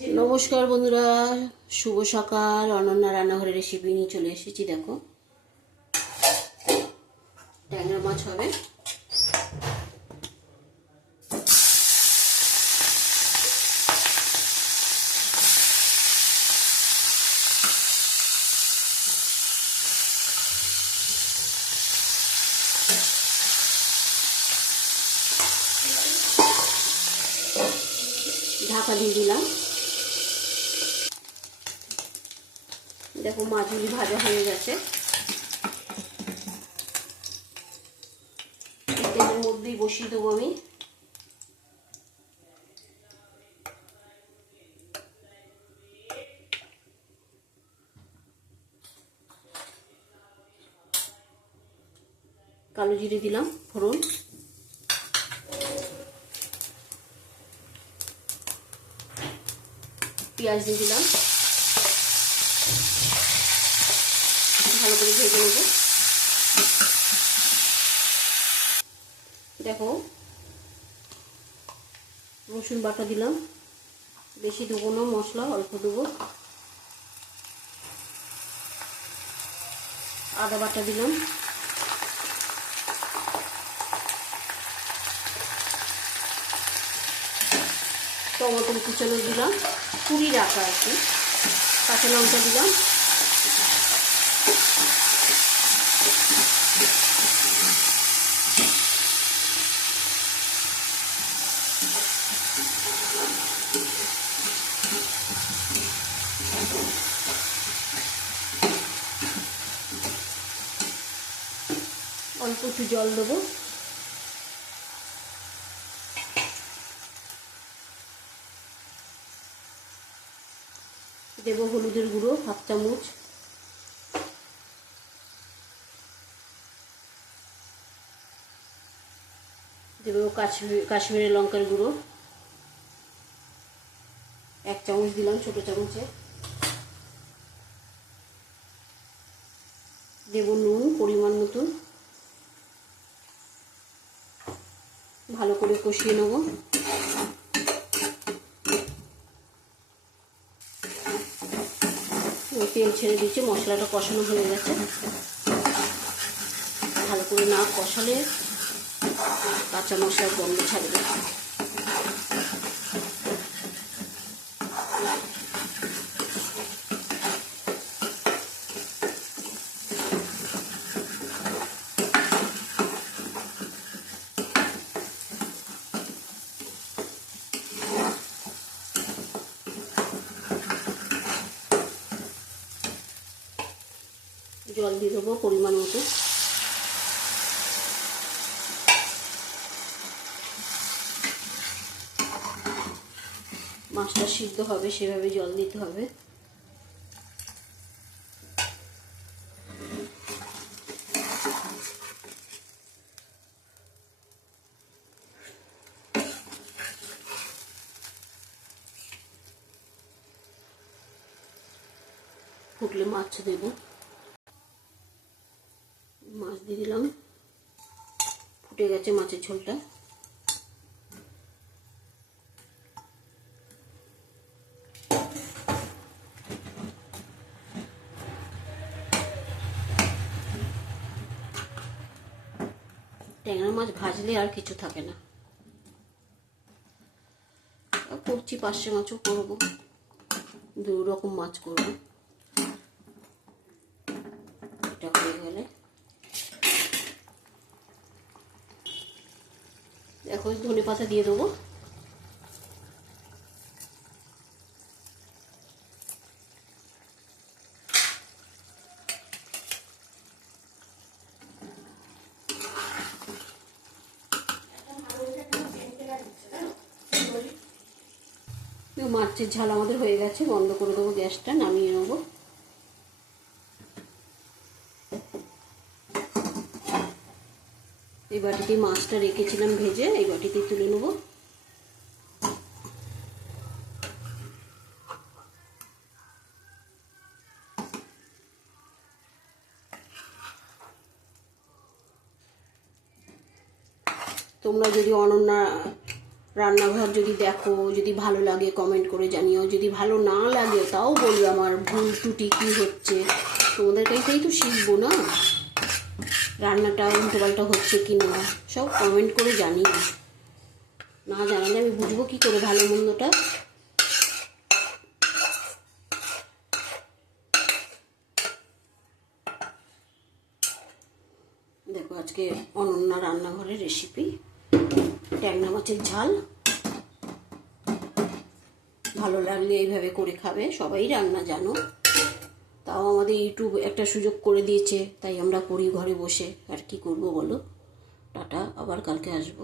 নমস্কার বন্ধুরা, শুভ সকাল। অনন্যা রান্নাঘরের রেসিপি নিয়ে চলে এসেছি, দেখো। ট্যাংরা মাছ হবে। ঢাকা দিয়ে দিলাম। দেখো মাছগুলি ভাজা হয়ে গেছে। তেলের মধ্যেই বসিয়ে দেবো আমি। কালো জিরে দিলাম, ফোড়ন। পেঁয়াজ দিয়ে দিলাম। ভালো করে ভেজে নেব। দেখো, রসুন বাটা দিলাম। বেশি দেবো না, মশলা অল্প দেবো। আদা বাটা দিলাম। টমেটো কুচানো দিলাম। কুড়ি রাখা কি কাঁচা লঙ্কা দিলাম। অল্প একটু জল দেবো। দেবো হলুদের গুঁড়ো, হাফ চামচ। দেব কাশ্মীর, কাশ্মীরি লঙ্কার গুঁড়ো। এক চামচ দিলাম ছোট চামচে। দেবো নুন পরিমাণ মতন। ভালো করে কষিয়ে নেব। তেল ছেড়ে দিচ্ছি মশলাটা কষানো হয়ে গেছে। ভালো করে না কষালে কাঁচা মশলার গন্ধ ছাড়বে জল দিয়ে দেবো পরিমাণ মতো। মাছটা সিদ্ধ হবে, সেভাবে জল দিতে হবে। ফুটলে মাছ দেবো। মাছ দিয়ে দিলাম। ফুটে গেছে মাছের ঝোলটা। ট্যাংরা মাছ ভাজলে আর কিছু থাকে না। করছি পার্শে মাছও করব। দু রকম মাছ করব। এটা হয়ে গেলে দেখো ধনে পাতা দিয়ে দেবো। মাছের ঝাল আমাদের হয়ে গেছে, বন্ধ করে দেবো গ্যাসটা, নামিয়ে নেব। এই বাটিতে মাছটা রেখেছিলাম ভেজে, এই বাটিতে তুলে নেব। তোমরা যদি অনন্যা রান্নাঘর যদি দেখো, যদি ভালো লাগে কমেন্ট করে জানিও। যদি ভালো না লাগে, তাও বলবে আমার ভুল ত্রুটি কী হচ্ছে। তোমাদের কাছেই তো শিখব না? রান্নাটা উল্টোপাল্টা হচ্ছে কি না, সব কমেন্ট করে জানি না জানালে আমি বুঝব কি করে ভালো মন্দটা। দেখো, আজকে অনন্যা রান্নাঘরের রেসিপি ট্যাংরা মাছের ঝাল। ভালো লাগলে এইভাবে করে খাবে, সবাই রান্না জানো। তাও আমাদের ইউটিউব একটা সুযোগ করে দিয়েছে, তাই আমরা করি ঘরে বসে। আর কি করব বলো? টাটা, আবার কালকে আসব।